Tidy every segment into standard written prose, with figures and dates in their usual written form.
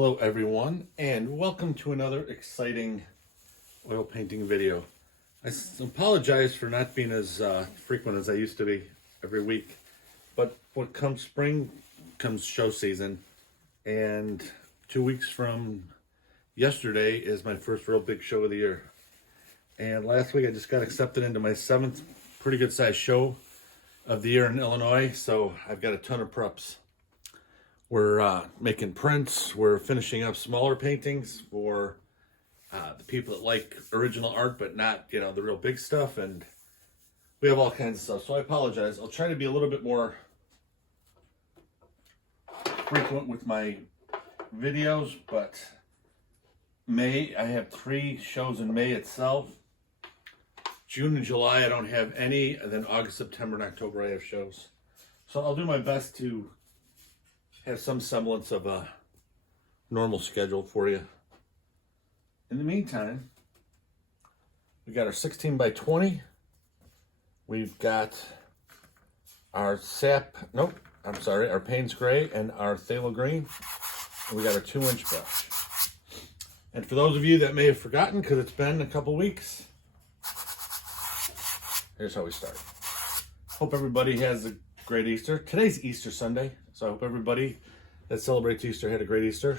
Hello everyone, and welcome to another exciting oil painting video. I apologize for not being as frequent as I used to be every week, but what comes spring comes show season, and 2 weeks from yesterday is my first real big show of the year. And last week I just got accepted into my 7th pretty good sized show of the year in Illinois, so I've got a ton of preps. We're making prints, we're finishing up smaller paintings for the people that like original art but not, the real big stuff, and we have all kinds of stuff. So I apologize. I'll try to be a little bit more frequent with my videos, but May, I have 3 shows in May itself. June and July, I don't have any, and then August, September, and October, I have shows. So I'll do my best to have some semblance of a normal schedule for you. In the meantime, we got our 16 by 20. We've got our our Payne's Gray and our Phthalo Green. And we got our 2-inch brush. And for those of you that may have forgotten, because it's been a couple weeks, here's how we start. Hope everybody has a great Easter. Today's Easter Sunday, so I hope everybody that celebrates Easter had a great Easter.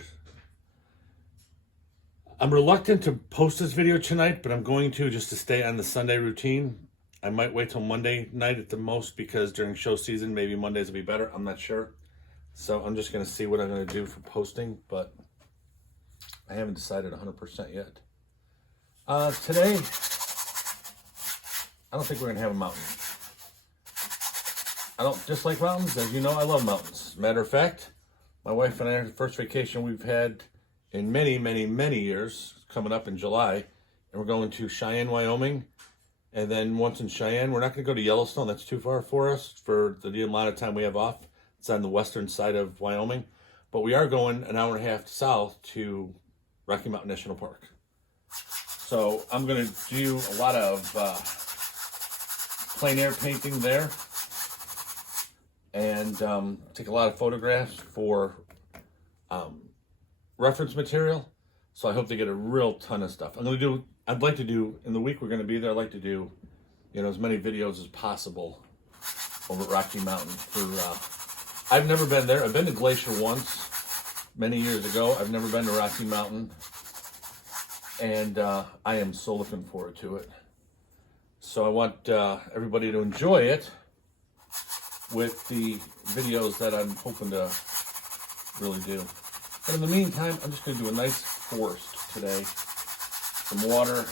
I'm reluctant to post this video tonight, but I'm going to just to stay on the Sunday routine. I might wait till Monday night at the most, because during show season, maybe Mondays will be better. I'm not sure. So I'm just going to see what I'm going to do for posting, but I haven't decided 100% yet. Today, I don't think we're going to have a mountain. I don't dislike mountains. As you know, I love mountains. Matter of fact, my wife and I, the first vacation we've had in many, many, many years, coming up in July, and we're going to Cheyenne, Wyoming. And then once in Cheyenne, we're not going to go to Yellowstone. That's too far for us for the amount of time we have off. It's on the western side of Wyoming. But we are going an hour and a half south to Rocky Mountain National Park. So I'm going to do a lot of plein air painting there, and take a lot of photographs for reference material. So I hope to get a real ton of stuff. I'd like to do, in the week we're going to be there, I'd like to do, as many videos as possible over at Rocky Mountain. I've never been there. I've been to Glacier once, many years ago. I've never been to Rocky Mountain, and I am so looking forward to it. So I want everybody to enjoy it with the videos that I'm hoping to really do. But in the meantime, I'm just going to do a nice forest today. Some water.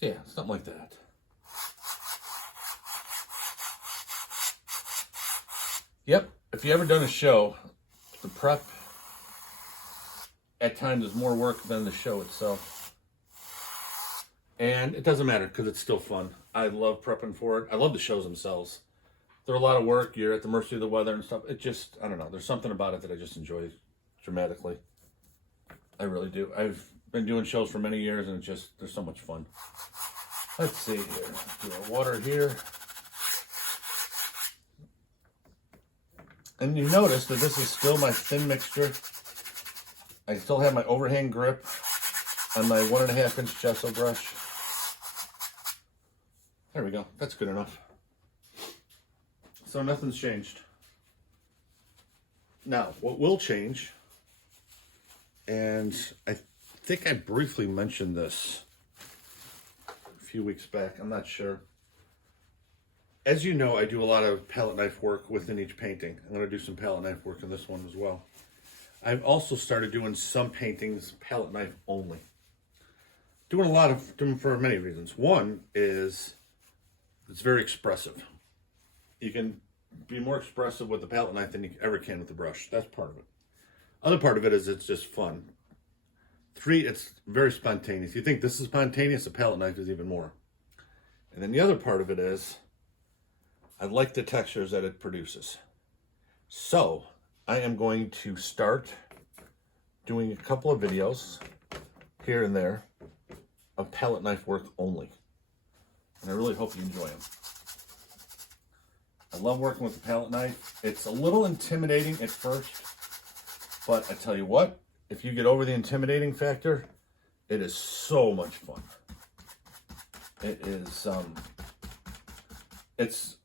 Yeah, something like that. Yep, if you ever done a show, the prep at times is more work than the show itself. And it doesn't matter, because it's still fun. I love prepping for it. I love the shows themselves. They're a lot of work. You're at the mercy of the weather and stuff. It just, I don't know. There's something about it that I just enjoy dramatically. I really do. I've been doing shows for many years, and they're so much fun. Let's see here. Do our water here. And you notice that this is still my thin mixture. I still have my overhang grip on my 1.5-inch gesso brush. There we go. That's good enough. So nothing's changed. Now, what will change, and I think I briefly mentioned this a few weeks back, I'm not sure. As you know, I do a lot of palette knife work within each painting. I'm going to do some palette knife work in this one as well. I've also started doing some paintings palette knife only. Doing a lot of them for many reasons. One is it's very expressive. You can be more expressive with the palette knife than you ever can with the brush. That's part of it. Other part of it is it's just fun. 3, it's very spontaneous. You think this is spontaneous, a palette knife is even more. And then the other part of it is I like the textures that it produces. So I am going to start doing a couple of videos here and there of palette knife work only. And I really hope you enjoy them. I love working with the palette knife. It's a little intimidating at first But I tell you what, if you get over the intimidating factor, it is so much fun. It is, it's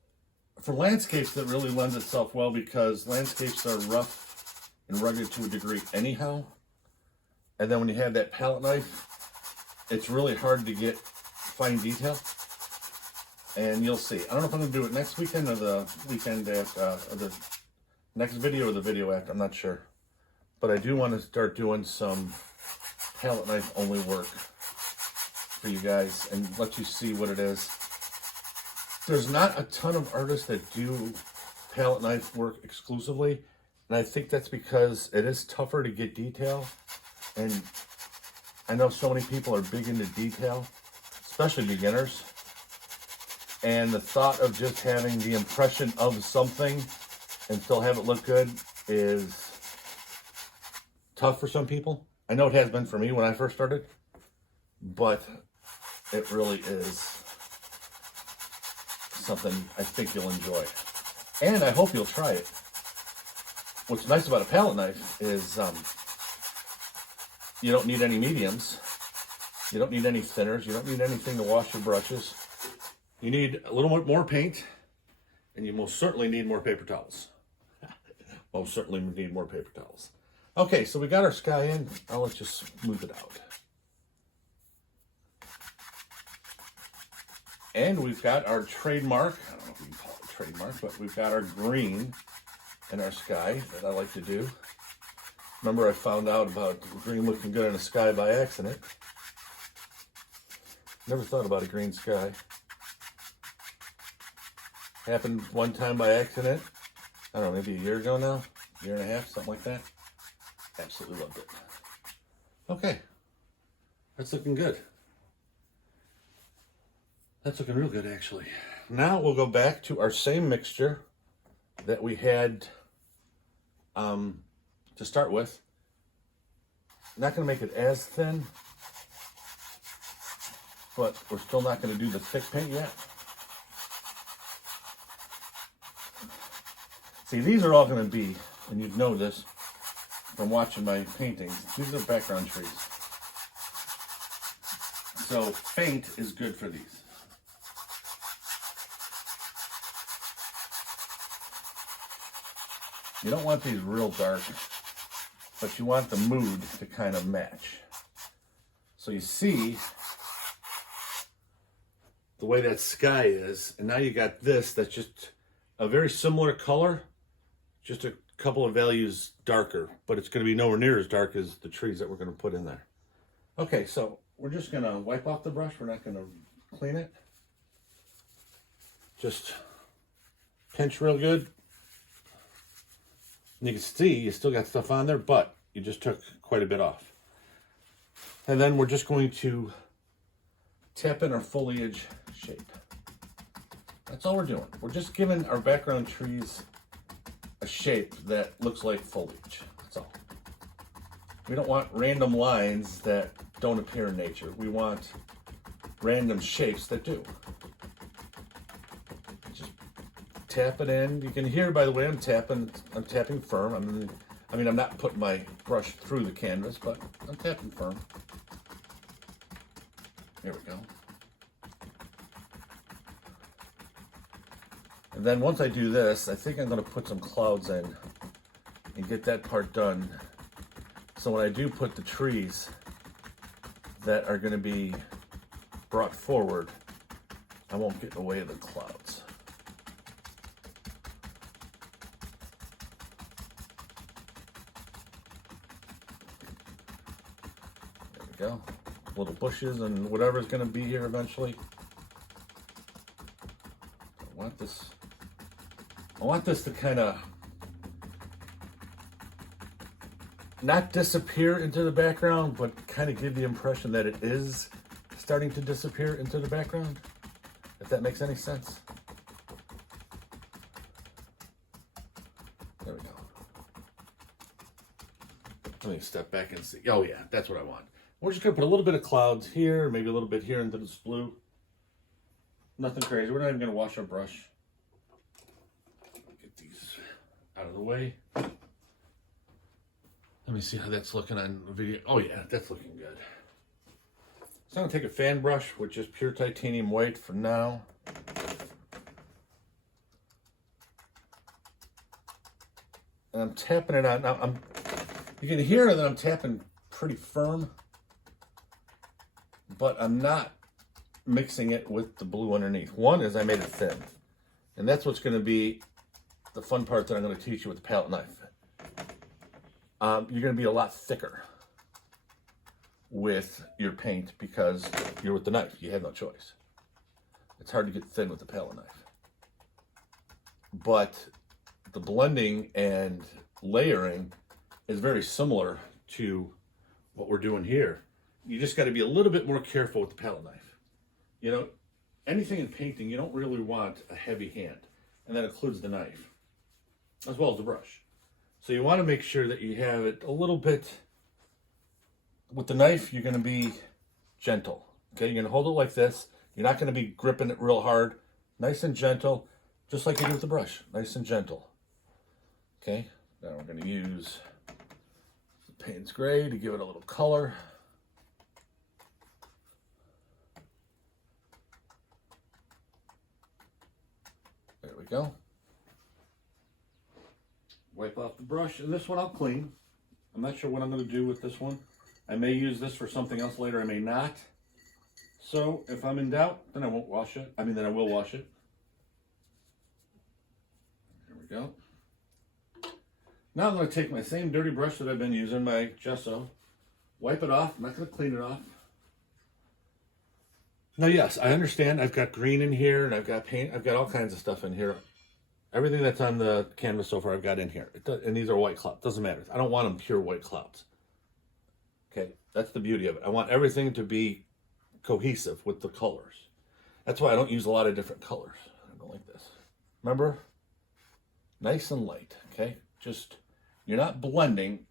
for landscapes that really lends itself well, because landscapes are rough and rugged to a degree anyhow. And then when you have that palette knife, it's really hard to get fine detail. And you'll see. I don't know if I'm going to do it next weekend or the weekend after, or the next video or the video after. I'm not sure. But I do want to start doing some palette knife only work for you guys and let you see what it is. There's not a ton of artists that do palette knife work exclusively, and I think that's because it is tougher to get detail. And I know so many people are big into detail, especially beginners. And the thought of just having the impression of something and still have it look good is tough for some people. I know it has been for me when I first started, but it really is something I think you'll enjoy. And I hope you'll try it. What's nice about a palette knife is you don't need any mediums. You don't need any thinners. You don't need anything to wash your brushes. You need a little bit more paint, and you most certainly need more paper towels. Most certainly need more paper towels. Okay, so we got our sky in. I'll let you smooth it out. And we've got our trademark, I don't know if you can call it trademark, but we've got our green in our sky that I like to do. Remember, I found out about green looking good in the sky by accident. Never thought about a green sky. Happened one time by accident. I don't know, maybe a year ago now, year and a half, something like that. Absolutely loved it. Okay, that's looking good. That's looking real good, actually. Now we'll go back to our same mixture that we had to start with. Not going to make it as thin, but we're still not going to do the thick paint yet. See, these are all going to be, and you'd know this from watching my paintings, these are background trees. So faint is good for these. You don't want these real dark, but you want the mood to kind of match. So you see the way that sky is, and now you got this that's just a very similar color, just a couple of values darker, but it's going to be nowhere near as dark as the trees that we're going to put in there. Okay, so we're just going to wipe off the brush. We're not going to clean it. Just pinch real good. And you can see you still got stuff on there, but you just took quite a bit off. And then we're just going to tap in our foliage shape. That's all we're doing. We're just giving our background trees a shape that looks like foliage. That's all. We don't want random lines that don't appear in nature. We want random shapes that do. Just tap it in. You can hear, by the way, I'm tapping firm. I mean, I'm not putting my brush through the canvas, but I'm tapping firm. There we go. And then once I do this, I think I'm going to put some clouds in and get that part done. So when I do put the trees that are going to be brought forward, I won't get in the way of the clouds. There we go. Little bushes and whatever's going to be here eventually. I want this to kind of not disappear into the background, but kind of give the impression that it is starting to disappear into the background, if that makes any sense. There we go. Let me step back and see. Oh yeah, that's what I want. We're just going to put a little bit of clouds here, maybe a little bit here into this blue. Nothing crazy. We're not even going to wash our brush. Get these out of the way. Let me see how that's looking on video. Oh yeah, that's looking good. So I'm going to take a fan brush with just pure titanium white for now. And I'm tapping it on. Now you can hear that I'm tapping pretty firm, but I'm not mixing it with the blue underneath. One is I made it thin, and that's what's going to be the fun part that I'm going to teach you with the palette knife. You're going to be a lot thicker with your paint because you're with the knife. You have no choice. It's hard to get thin with the palette knife. But the blending and layering is very similar to what we're doing here. You just got to be a little bit more careful with the palette knife. You know, anything in painting, you don't really want a heavy hand. And that includes the knife, as well as the brush. So you want to make sure that you have it a little bit. With the knife, you're going to be gentle. Okay, you're going to hold it like this. You're not going to be gripping it real hard. Nice and gentle, just like you do with the brush. Nice and gentle. Okay, now we're going to use the Payne's Gray to give it a little color. There we go. Wipe off the brush, and this one I'll clean. I'm not sure what I'm going to do with this one. I may use this for something else later, I may not. So if I'm in doubt, then I won't wash it. Then I will wash it. There we go. Now I'm going to take my same dirty brush that I've been using, my gesso, wipe it off. I'm not going to clean it off. Now, yes, I understand I've got green in here, and I've got paint. I've got all kinds of stuff in here. Everything that's on the canvas so far I've got in here. And these are white clouds. Doesn't matter. I don't want them pure white clouds. Okay, that's the beauty of it. I want everything to be cohesive with the colors. That's why I don't use a lot of different colors. I don't like this. Remember? Nice and light, okay? Just, you're not blending,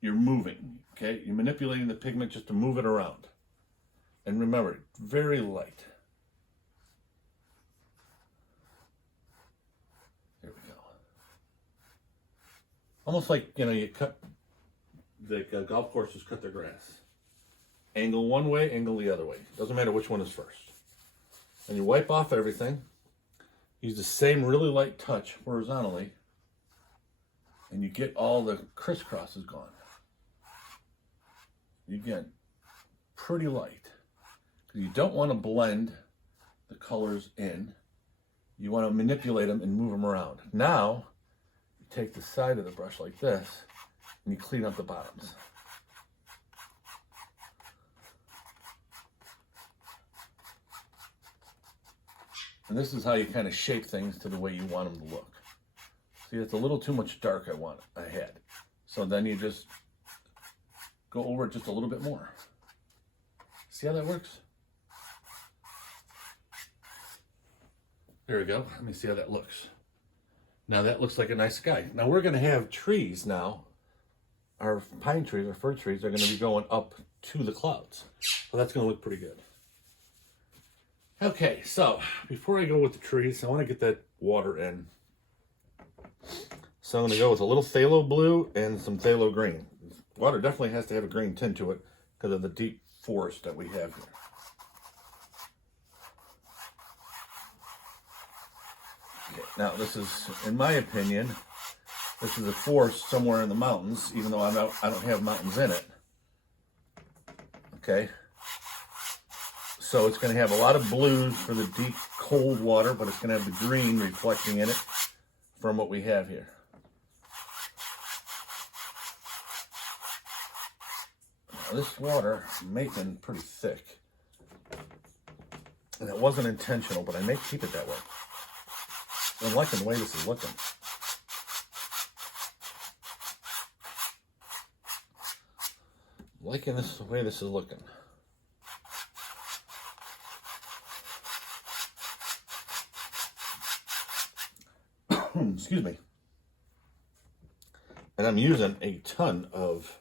you're moving, okay? You're manipulating the pigment just to move it around. And remember, very light. There we go. Almost like, you know, you cut, the golf courses cut their grass. Angle one way, angle the other way. Doesn't matter which one is first. And you wipe off everything. Use the same really light touch horizontally. And you get all the crisscrosses gone. You get pretty light. Because you don't want to blend the colors in. You want to manipulate them and move them around. Now, you take the side of the brush like this, and you clean up the bottoms. And this is how you kind of shape things to the way you want them to look. See, it's a little too much dark I had. So then you just go over it just a little bit more. See how that works? There we go. Let me see how that looks. Now that looks like a nice sky. Now we're going to have trees now. Our pine trees, our fir trees, are going to be going up to the clouds. So that's going to look pretty good. Okay, so before I go with the trees, I want to get that water in. So I'm going to go with a little phthalo blue and some phthalo green. Water definitely has to have a green tint to it because of the deep forest that we have here. Okay, now this is, in my opinion, this is a forest somewhere in the mountains, even though I don't have mountains in it. Okay. So it's going to have a lot of blues for the deep, cold water, but it's going to have the green reflecting in it from what we have here. Now this water I'm making pretty thick. And it wasn't intentional, but I may keep it that way. I'm liking the way this is looking. Liking this the way this is looking. Excuse me. And I'm using a ton of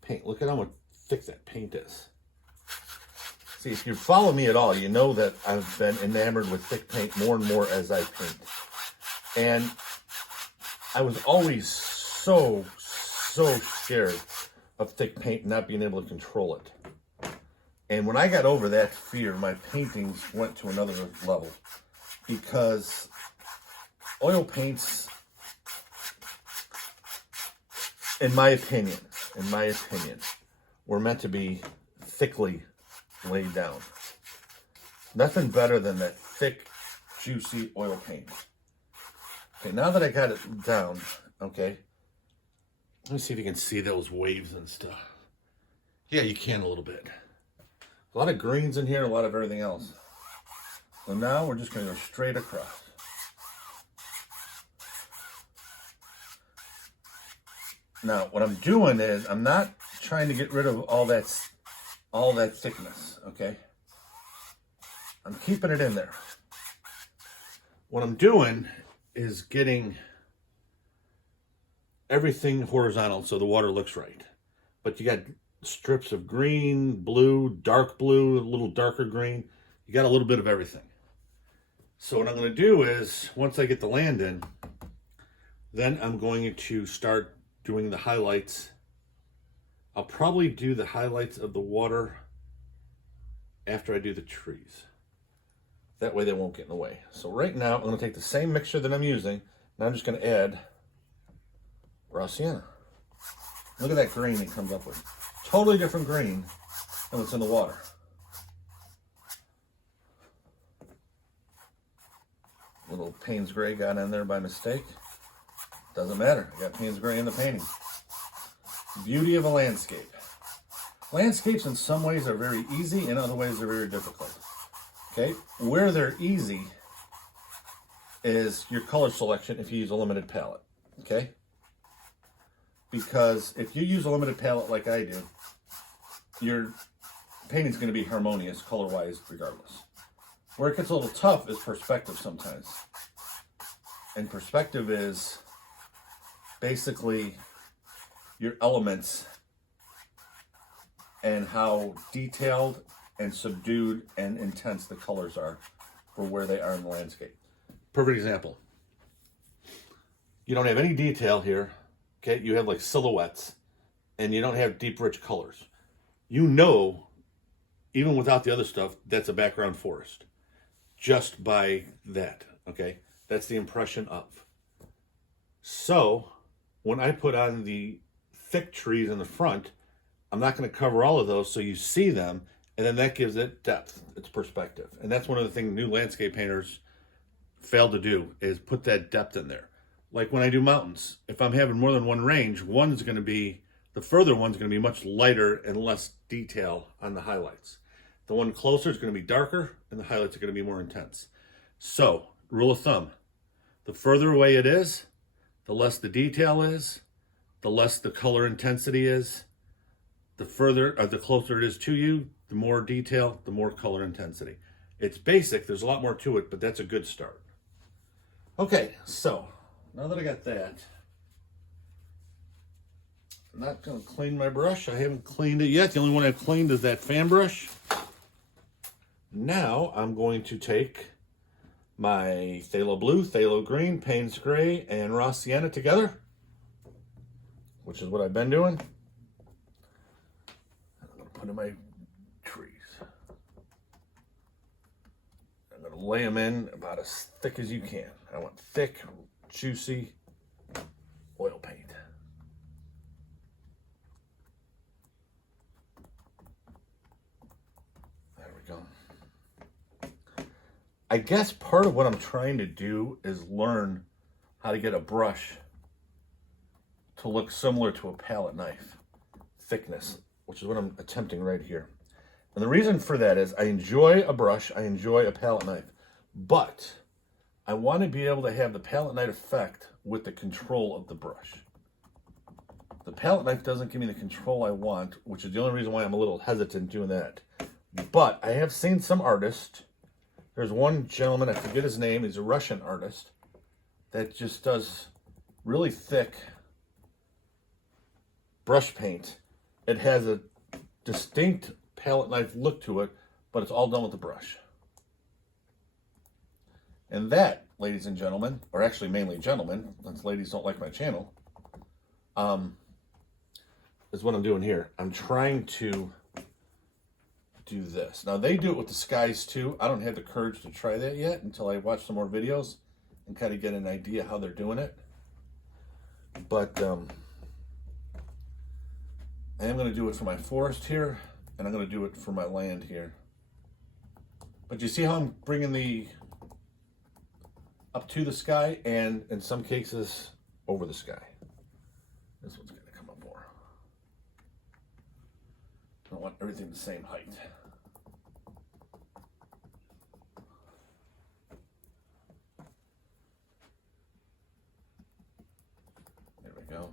paint. Look at how much thick that paint is. See, if you follow me at all, you know that I've been enamored with thick paint more and more as I paint. And I was always so so scared of thick paint and not being able to control it. And when I got over that fear, my paintings went to another level, because oil paints, in my opinion, were meant to be thickly laid down. Nothing better than that thick, juicy oil paint. Okay, now that I got it down, okay, let me see if you can see those waves and stuff. Yeah, you can a little bit. A lot of greens in here, a lot of everything else. So now we're just going to go straight across. Now, what I'm doing is I'm not trying to get rid of all that thickness, okay? I'm keeping it in there. What I'm doing is getting everything horizontal so the water looks right. But you got strips of green, blue, dark blue, a little darker green. You got a little bit of everything. So what I'm going to do is, once I get the land in, then I'm going to start doing the highlights. I'll probably do the highlights of the water after I do the trees. That way they won't get in the way. So right now, I'm going to take the same mixture that I'm using, and I'm just going to add raw sienna. Look at that green it comes up with. Totally different green than what's in the water. Little Payne's gray got in there by mistake. Doesn't matter. I got Payne's gray in the painting. Beauty of a landscape. Landscapes in some ways are very easy, in other ways they're very difficult. Okay, where they're easy is your color selection if you use a limited palette. Okay, because if you use a limited palette like I do, your painting's going to be harmonious color-wise regardless. Where it gets a little tough is perspective sometimes. And perspective is basically your elements and how detailed and subdued and intense the colors are for where they are in the landscape. Perfect example. You don't have any detail here, okay? You have like silhouettes, and you don't have deep, rich colors. You know, even without the other stuff, that's a background forest. Just by that, okay? That's the impression of. So, when I put on the thick trees in the front, I'm not going to cover all of those so you see them, and then that gives it depth, its perspective. And that's one of the things new landscape painters fail to do, is put that depth in there. Like when I do mountains, if I'm having more than one range, the further one's going to be much lighter and less detail on the highlights. The one closer is going to be darker, and the highlights are going to be more intense. So, rule of thumb, the further away it is, the less the detail is, the less the color intensity is. The closer it is to you, the more detail, the more color intensity. It's basic, there's a lot more to it, but that's a good start. Okay, so now that I got that, I'm not going to clean my brush. I haven't cleaned it yet. The only one I've cleaned is that fan brush. Now I'm going to take my phthalo blue, phthalo green, Payne's gray, and raw sienna together, which is what I've been doing. I'm going to put in my trees. I'm going to lay them in about as thick as you can. I want thick, juicy oil paint. I guess part of what I'm trying to do is learn how to get a brush to look similar to a palette knife thickness, which is what I'm attempting right here. And the reason for that is I enjoy a brush, I enjoy a palette knife, but I want to be able to have the palette knife effect with the control of the brush. The palette knife doesn't give me the control I want, which is the only reason why I'm a little hesitant doing that. But I have seen some artists. There's one gentleman, I forget his name, he's a Russian artist, that just does really thick brush paint. It has a distinct palette knife look to it, but it's all done with the brush. And that, ladies and gentlemen, or actually mainly gentlemen, since ladies don't like my channel, is what I'm doing here. I'm trying to do this. Now they do it with the skies too. I don't have the courage to try that yet until I watch some more videos and kind of get an idea how they're doing it. But I am going to do it for my forest here, and I'm going to do it for my land here. But you see how I'm bringing the up to the sky, and in some cases over the sky. This one's going to come up more. I want everything the same height. There we go.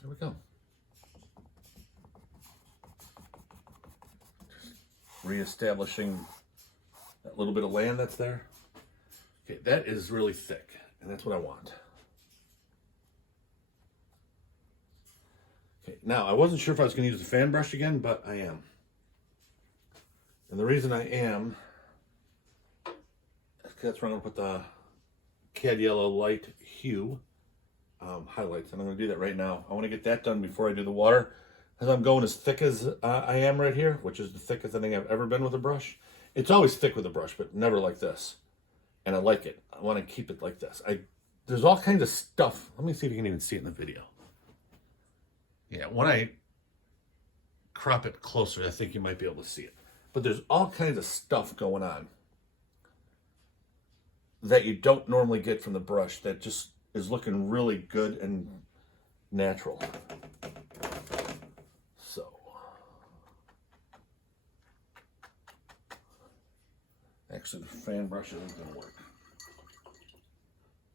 There we go. Just reestablishing that little bit of land that's there. Okay, that is really thick, and that's what I want. Okay, now I wasn't sure if I was going to use the fan brush again, but I am. And the reason I am, that's where I'm going to put the Cadmium Yellow Light Hue highlights, and I'm going to do that right now. I want to get that done before I do the water, because I'm going as thick as I am right here, which is the thickest I think I've ever been with a brush. It's always thick with a brush, but never like this. And I like it. I want to keep it like this. There's all kinds of stuff. Let me see if you can even see it in the video. Yeah, when I crop it closer, I think you might be able to see it. But there's all kinds of stuff going on that you don't normally get from the brush that just is looking really good and natural. So actually the fan brush isn't going to work.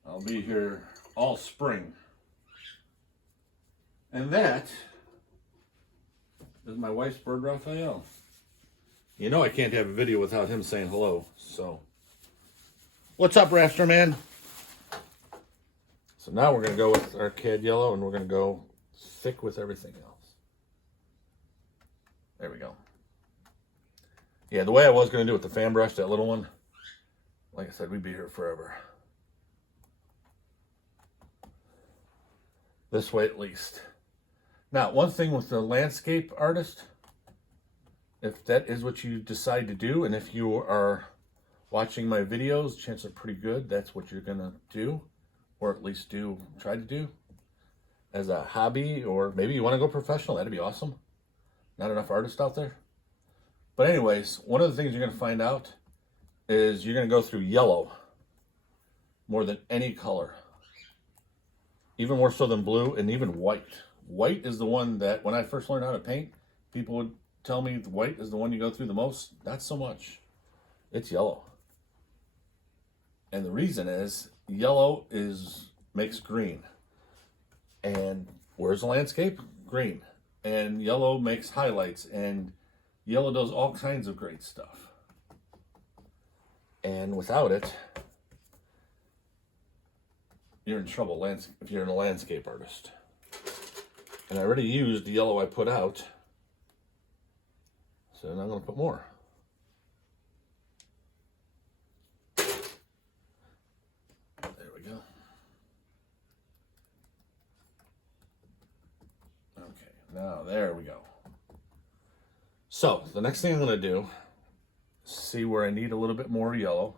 I'll be here all spring. And that is my wife's bird, Raphael. You know I can't have a video without him saying hello, so. What's up, Rafter Man? So now we're going to go with our Cad Yellow, and we're going to go thick with everything else. There we go. Yeah, the way I was going to do it with the fan brush, that little one, like I said, we'd be here forever. This way at least. Now, one thing with the landscape artist, if that is what you decide to do, and if you are watching my videos, chances are pretty good that's what you're going to do, or at least try to do as a hobby, or maybe you want to go professional. That'd be awesome. Not enough artists out there. But anyways, one of the things you're going to find out is you're going to go through yellow more than any color. Even more so than blue, and even white. White is the one that, when I first learned how to paint, people would tell me the white is the one you go through the most. Not so much. It's yellow. And the reason is, yellow makes green. And where's the landscape? Green. And yellow makes highlights. And yellow does all kinds of great stuff. And without it, you're in trouble if you're a landscape artist. And I already used the yellow I put out, so now I'm going to put more. There we go. Okay, now there we go. So the next thing I'm going to do, see where I need a little bit more yellow.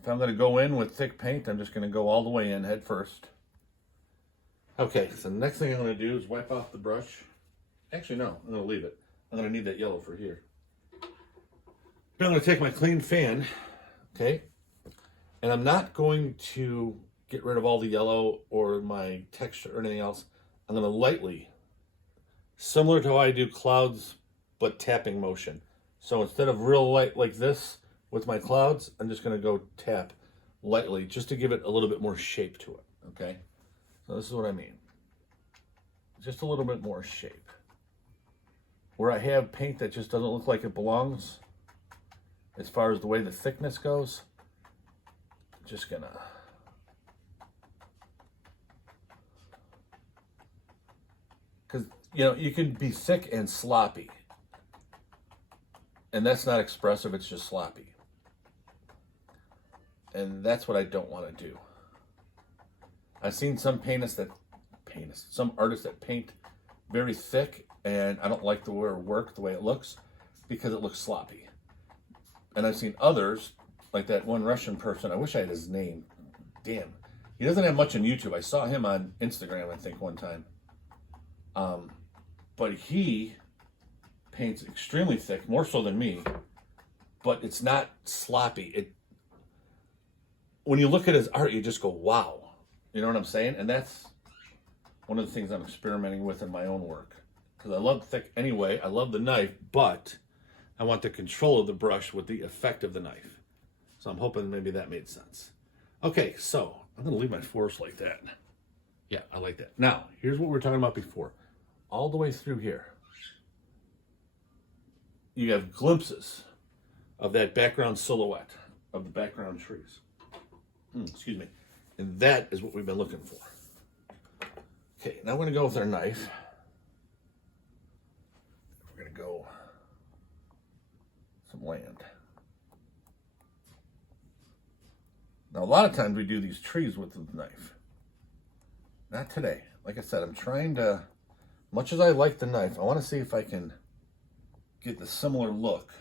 If I'm going to go in with thick paint, I'm just going to go all the way in head first. Okay, so the next thing I'm going to do is wipe off the brush. Actually, no, I'm going to leave it. I'm going to need that yellow for here. Then I'm going to take my clean fan, okay, and I'm not going to get rid of all the yellow or my texture or anything else. I'm going to lightly, similar to how I do clouds, but tapping motion. So instead of real light like this with my clouds, I'm just going to go tap lightly just to give it a little bit more shape to it, okay? So this is what I mean. Just a little bit more shape. Where I have paint that just doesn't look like it belongs, as far as the way the thickness goes, just gonna because you can be thick and sloppy, and that's not expressive, it's just sloppy. And that's what I don't want to do. I've seen some some artists that paint very thick, and I don't like the way it looks, because it looks sloppy. And I've seen others, like that one Russian person, I wish I had his name. Damn. He doesn't have much on YouTube. I saw him on Instagram, I think, one time. But he paints extremely thick, more so than me, but it's not sloppy. When you look at his art, you just go, wow. You know what I'm saying? And that's one of the things I'm experimenting with in my own work. Because I love thick anyway. I love the knife, but I want the control of the brush with the effect of the knife. So I'm hoping maybe that made sense. Okay, so I'm going to leave my forest like that. Yeah, I like that. Now, here's what we were talking about before. All the way through here, you have glimpses of that background silhouette of the background trees. Excuse me. And that is what we've been looking for. Okay, now we're going to go with our knife. We're going to go some land. Now, a lot of times we do these trees with the knife. Not today. Like I said, I'm trying to, much as I like the knife, I want to see if I can get the similar look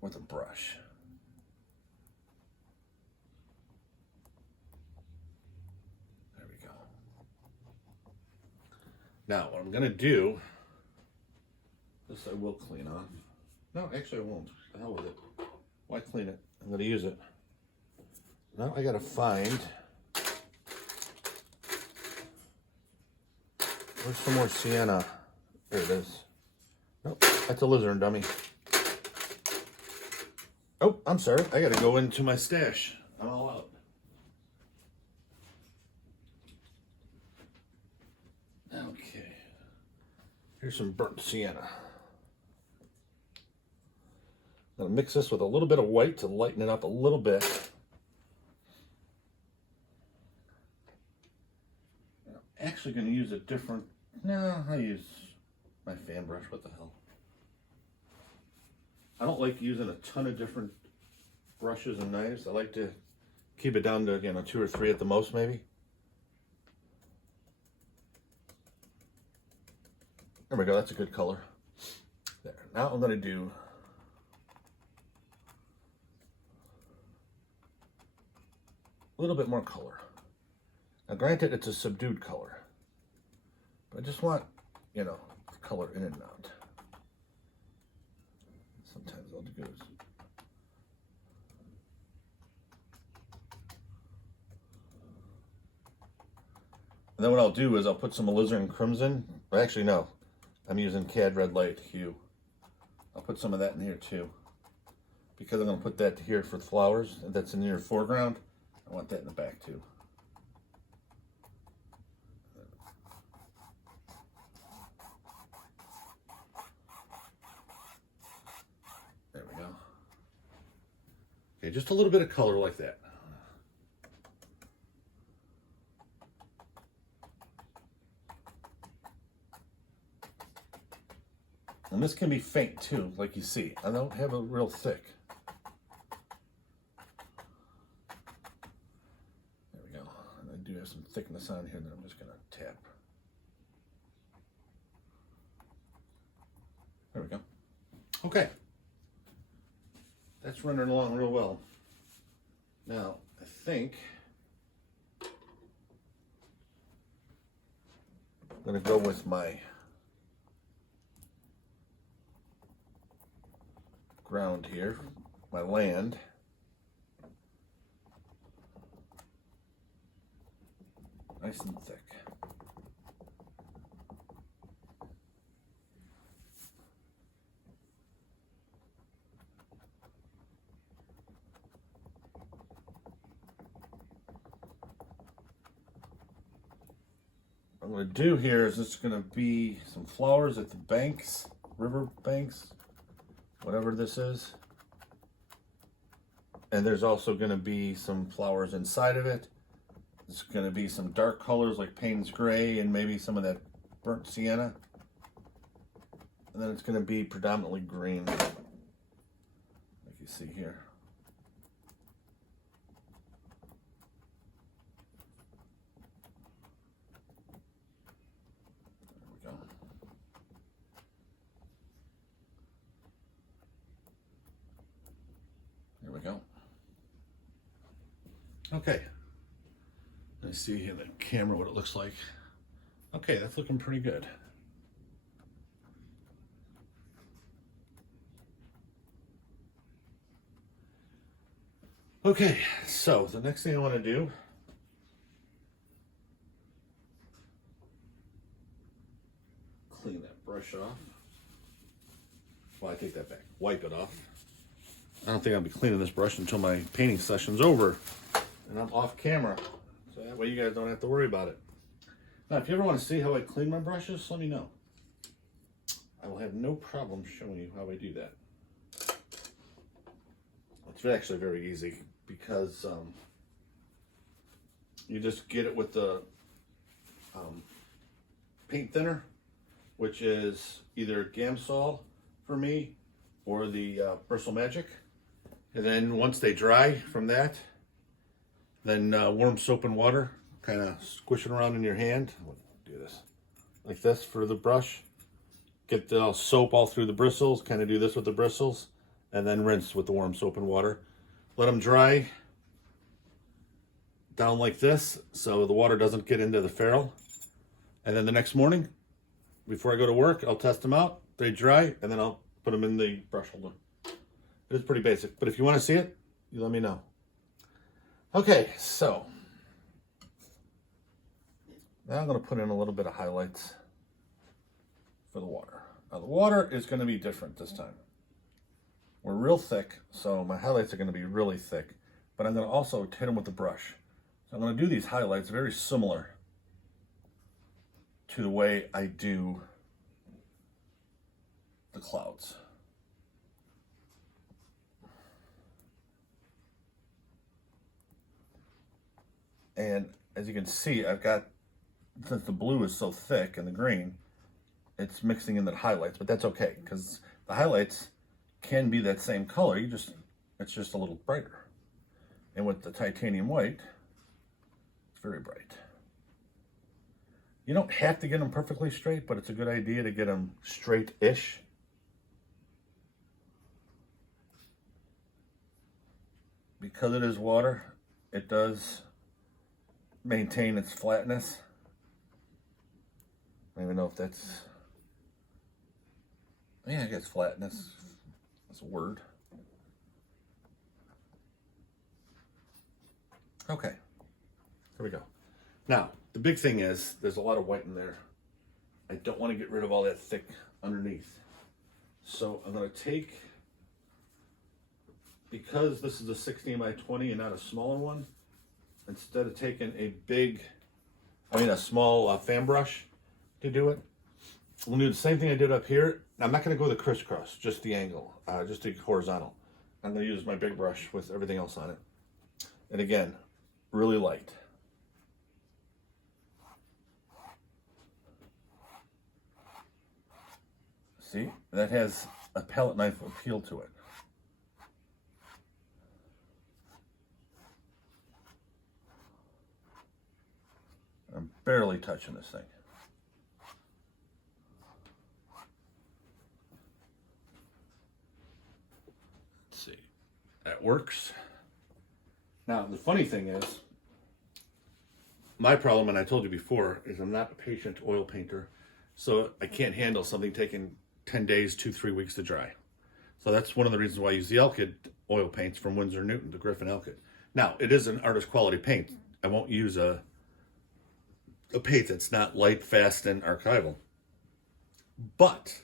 with a brush. There we go. Now, what I'm going to do, this I will clean off. No, actually I won't. The hell with it. Why clean it? I'm going to use it. Now I got to find, where's some more sienna? There it is. Nope, that's a Alizarin dummy. Oh, I'm sorry. I got to go into my stash. I'm all out. Okay. Here's some burnt sienna. I'm going to mix this with a little bit of white to lighten it up a little bit. I'm actually going to use a different, no, I use my fan brush, what the hell. I don't like using a ton of different brushes and knives. I like to keep it down to, 2 or 3 at the most, maybe. There we go, that's a good color. There, now I'm going to do a little bit more color. Now granted, it's a subdued color, but I just want, the color in and out. Sometimes I'll do this. And then what I'll do is I'll put some Alizarin Crimson. Or actually, no, I'm using Cad Red Light Hue. I'll put some of that in here too, because I'm going to put that here for the flowers. That's in your foreground. I want that in the back too. There we go. Okay, just a little bit of color like that. And this can be faint too, like you see. I don't have it real thick. Do have some thickness on here that I'm just going to tap. There we go. Okay. That's running along real well. Now, I think I'm going to go with my ground here, my land. Nice and thick. What I'm going to do here is just going to be some flowers at the banks, river banks, whatever this is. And there's also going to be some flowers inside of it. It's going to be some dark colors like Payne's gray and maybe some of that burnt sienna. And then it's going to be predominantly green, like you see here. Okay. Let's see in the camera what it looks like. Okay, that's looking pretty good. Okay, so the next thing I want to do, clean that brush off. Well, I take that back. Wipe it off. I don't think I'll be cleaning this brush until my painting session's over and I'm off camera. So that way you guys don't have to worry about it. Now, if you ever want to see how I clean my brushes, let me know. I will have no problem showing you how I do that. It's actually very easy because you just get it with the paint thinner, which is either Gamsol for me or the Bristle Magic. And then once they dry from that, then warm soap and water, kind of squish it around in your hand. Do this like this for the brush. Get the soap all through the bristles, kind of do this with the bristles, and then rinse with the warm soap and water. Let them dry down like this so the water doesn't get into the ferrule. And then the next morning, before I go to work, I'll test them out. They dry, and then I'll put them in the brush holder. It is pretty basic, but if you want to see it, you let me know. Okay, so now I'm going to put in a little bit of highlights for the water. Now the water is going to be different this time. We're real thick, so my highlights are going to be really thick, but I'm going to also hit them with the brush. So I'm going to do these highlights very similar to the way I do the clouds. And as you can see, I've got, since the blue is so thick and the green, it's mixing in the highlights, but that's okay because the highlights can be that same color. It's just a little brighter. And with the titanium white, it's very bright. You don't have to get them perfectly straight, but it's a good idea to get them straight-ish. Because it is water, it does maintain its flatness. I don't even know if that's, yeah, I guess flatness is a word. Okay, here we go. Now, the big thing is there's a lot of white in there. I don't want to get rid of all that thick underneath. So I'm going to take, because this is a 16 by 20 and not a smaller one, instead of taking a small fan brush to do it, we'll do the same thing I did up here. I'm not going to go the crisscross, just the angle, just the horizontal. I'm going to use my big brush with everything else on it. And again, really light. See, that has a palette knife appeal to it. I'm barely touching this thing. Let's see, that works. Now, the funny thing is, my problem, and I told you before, is I'm not a patient oil painter, so I can't handle something taking 10 days, 2-3 weeks to dry. So that's one of the reasons why I use the Alkyd oil paints from Winsor Newton, the Griffin Alkyd. Now, it is an artist quality paint. I won't use a paint that's not light, fast, and archival. But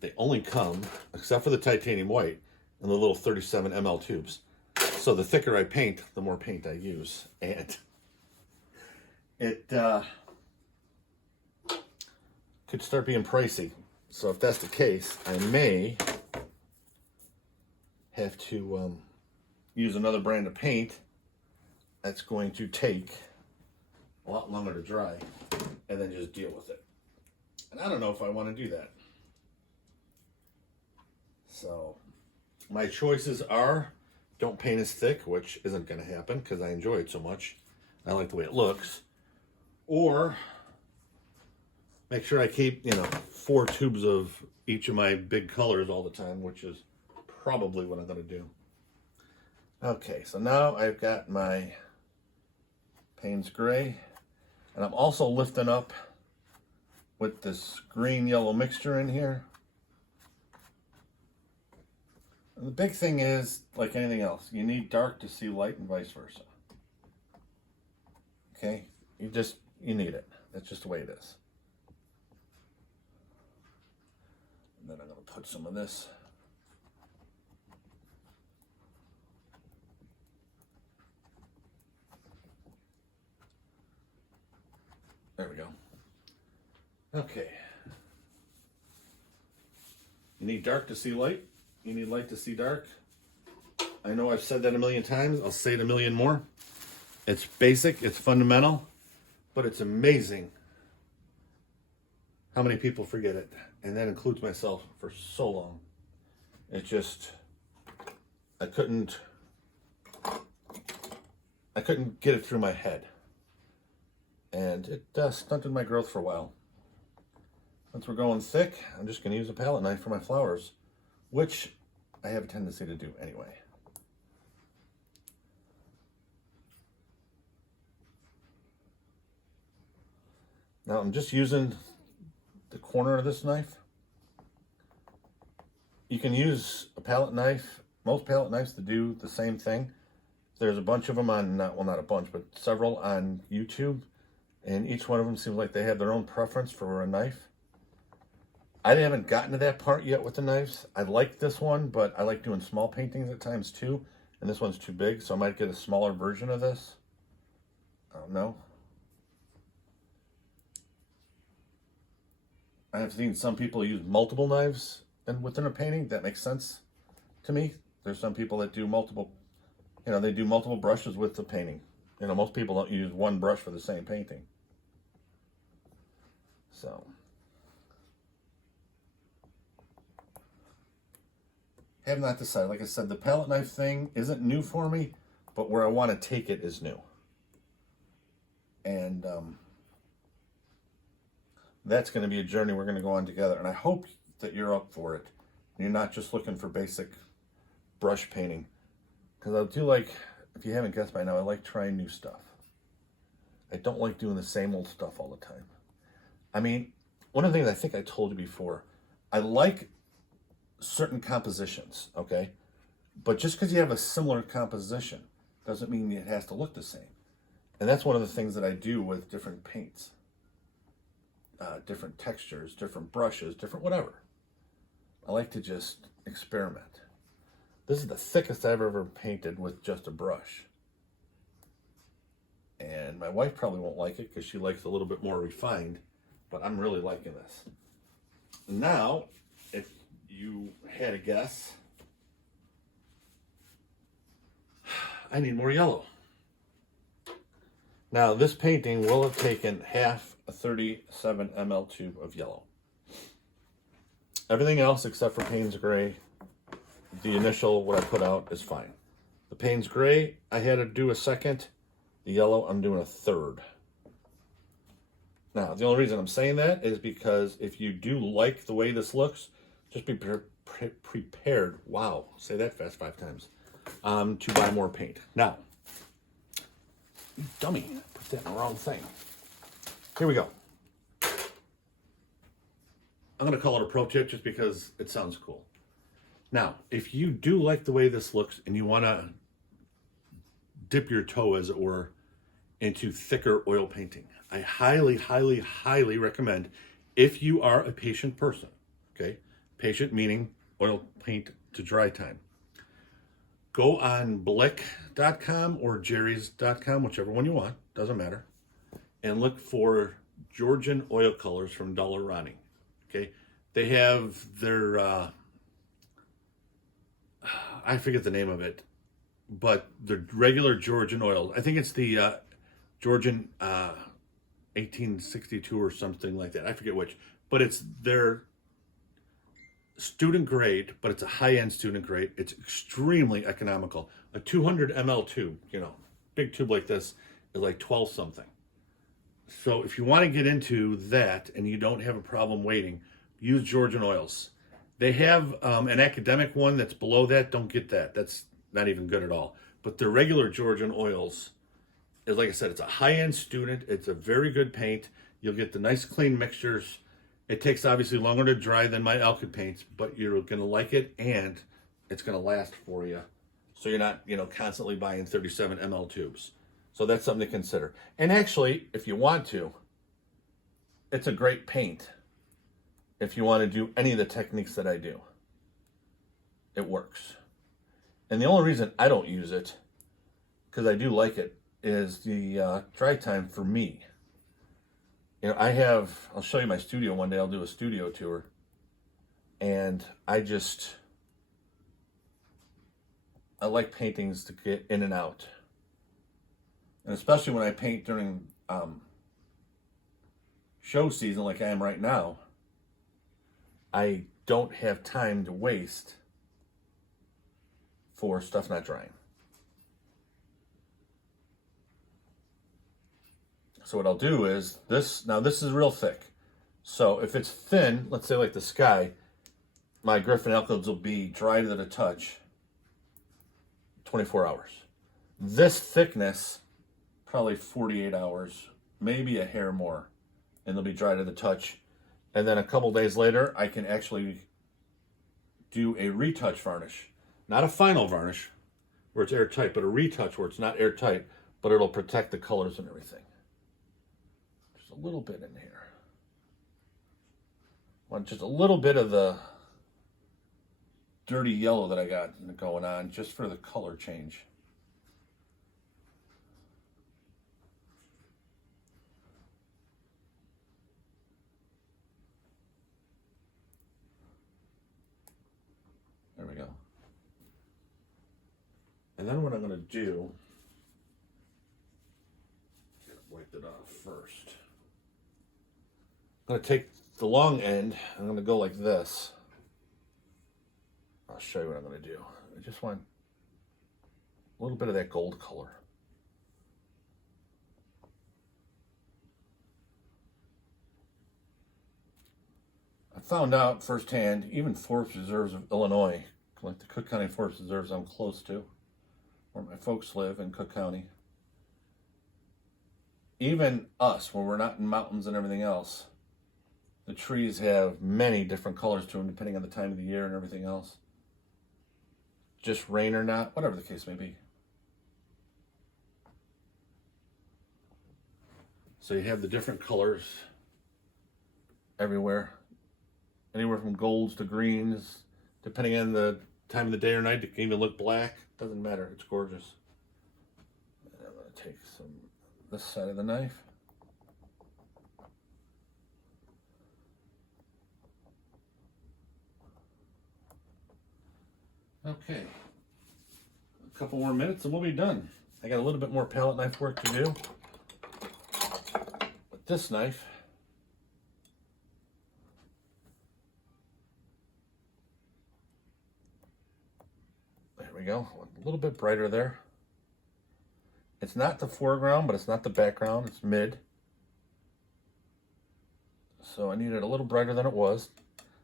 they only come, except for the titanium white, in the little 37 ml tubes. So the thicker I paint, the more paint I use. And it could start being pricey. So if that's the case, I may have to use another brand of paint that's going to take a lot longer to dry and then just deal with it. And I don't know if I want to do that. So my choices are, don't paint as thick, which isn't going to happen because I enjoy it so much. I like the way it looks. Or make sure I keep, 4 tubes of each of my big colors all the time, which is probably what I'm going to do. Okay, so now I've got my Payne's Gray, and I'm also lifting up with this green-yellow mixture in here. And the big thing is, like anything else, you need dark to see light and vice versa. Okay, you need it. That's just the way it is. And then I'm going to put some of this. There we go. Okay. You need dark to see light. You need light to see dark. I know I've said that a million times. I'll say it a million more. It's basic, it's fundamental, but it's amazing how many people forget it. And that includes myself for so long. It just, I couldn't get it through my head. And it stunted my growth for a while. Since we're going thick, I'm just going to use a palette knife for my flowers, which I have a tendency to do anyway. Now I'm just using the corner of this knife. You can use a palette knife, most palette knives, to do the same thing. There's a bunch of them on, not a bunch, but several on YouTube. And each one of them seems like they have their own preference for a knife. I haven't gotten to that part yet with the knives. I like this one, but I like doing small paintings at times too. And this one's too big, so I might get a smaller version of this. I don't know. I have seen some people use multiple knives within a painting. That makes sense to me. There's some people that do multiple, they do multiple brushes with the painting. Most people don't use one brush for the same painting. So, have not decided. Like I said, the palette knife thing isn't new for me, but where I want to take it is new. And that's going to be a journey we're going to go on together. And I hope that you're up for it. You're not just looking for basic brush painting. Because I do like, if you haven't guessed by now, I like trying new stuff. I don't like doing the same old stuff all the time. I mean, one of the things I think I told you before, I like certain compositions, okay? But just because you have a similar composition doesn't mean it has to look the same. And that's one of the things that I do with different paints. Different textures, different brushes, different whatever. I like to just experiment. This is the thickest I've ever painted with just a brush. And my wife probably won't like it because she likes a little bit more refined, but I'm really liking this. Now, if you had a guess, I need more yellow. Now, this painting will have taken half a 37 ml tube of yellow. Everything else except for Payne's Gray, the initial, what I put out, is fine. The Payne's Gray, I had to do a second. The yellow, I'm doing a third. Now, the only reason I'm saying that is because if you do like the way this looks, just be prepared, wow, say that fast 5 times, to buy more paint. Now, you dummy, put that in the wrong thing. Here we go. I'm going to call it approach it just because it sounds cool. Now, if you do like the way this looks and you want to dip your toe, as it were, into thicker oil painting, I highly, highly, highly recommend, if you are a patient person, okay? Patient meaning oil paint to dry time. Go on blick.com or jerry's.com, whichever one you want, doesn't matter, and look for Georgian oil colors from Dalarani. Okay, they have their, I forget the name of it, but the regular Georgian oil. I think it's the Georgian 1862 or something like that. I forget which, but it's their student grade, but it's a high-end student grade. It's extremely economical. A 200 ml tube, big tube like this, is like 12 something. So if you want to get into that and you don't have a problem waiting, use Georgian oils. They have an academic one that's below that. Don't get that. That's not even good at all. but the regular Georgian oils is, like I said, it's a high-end student. It's a very good paint. You'll get the nice clean mixtures. It takes obviously longer to dry than my Alkyd paints, but you're going to like it, and it's going to last for you. So you're not, constantly buying 37 ml tubes. So that's something to consider. And actually, if you want to, it's a great paint. If you want to do any of the techniques that I do, it works. And the only reason I don't use it, because I do like it, is the dry time for me. I'll show you my studio one day. I'll do a studio tour. And I like paintings to get in and out. And especially when I paint during show season like I am right now, I don't have time to waste for stuff not drying. So what I'll do is this is real thick. So if it's thin, let's say like the sky, my Griffin Alkyds will be dry to the touch 24 hours. This thickness, probably 48 hours, maybe a hair more, and they'll be dry to the touch. And then a couple days later, I can actually do a retouch varnish. Not a final varnish where it's airtight, but a retouch where it's not airtight, but it'll protect the colors and everything. Just a little bit in here. Want just a little bit of the dirty yellow that I got going on, just for the color change. There we go. And then what I'm going to do, wipe it off first. I'm going to take the long end, I'm going to go like this. I'll show you what I'm going to do. I just want a little bit of that gold color. I found out firsthand, even forest reserves of Illinois, like the Cook County Forest Reserves I'm close to, where my folks live in Cook County, even us, when we're not in mountains and everything else, the trees have many different colors to them depending on the time of the year and everything else. Just rain or not, whatever the case may be. So you have the different colors everywhere. Anywhere from golds to greens, depending on the time of the day or night. It can even look black. Doesn't matter. It's gorgeous. And I'm going to take some this side of the knife. Okay. A couple more minutes and we'll be done. I got a little bit more palette knife work to do. But this knife, there we go. A little bit brighter there. It's not the foreground, but it's not the background. It's mid. So I need it a little brighter than it was.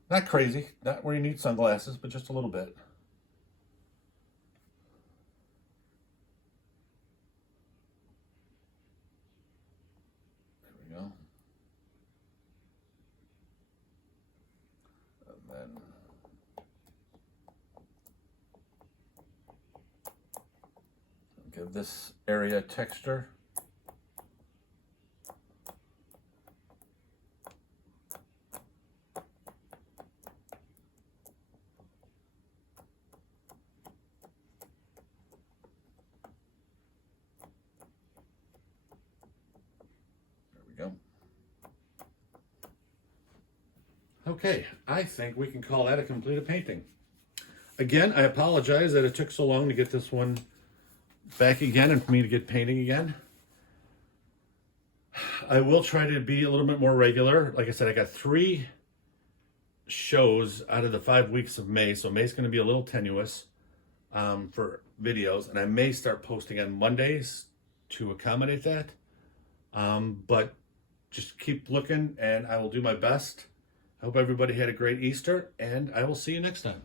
Not crazy. Not where you need sunglasses, but just a little bit. There we go. And then give this area texture. There we go. Okay, I think we can call that a completed painting. Again, I apologize that it took so long to get this one back again and for me to get painting again. I will try to be a little bit more regular. Like I said, I got 3 shows out of the 5 weeks of May, so May's going to be a little tenuous for videos, and I may start posting on Mondays to accommodate that. But just keep looking, and I will do my best. I hope everybody had a great Easter, and I will see you next time.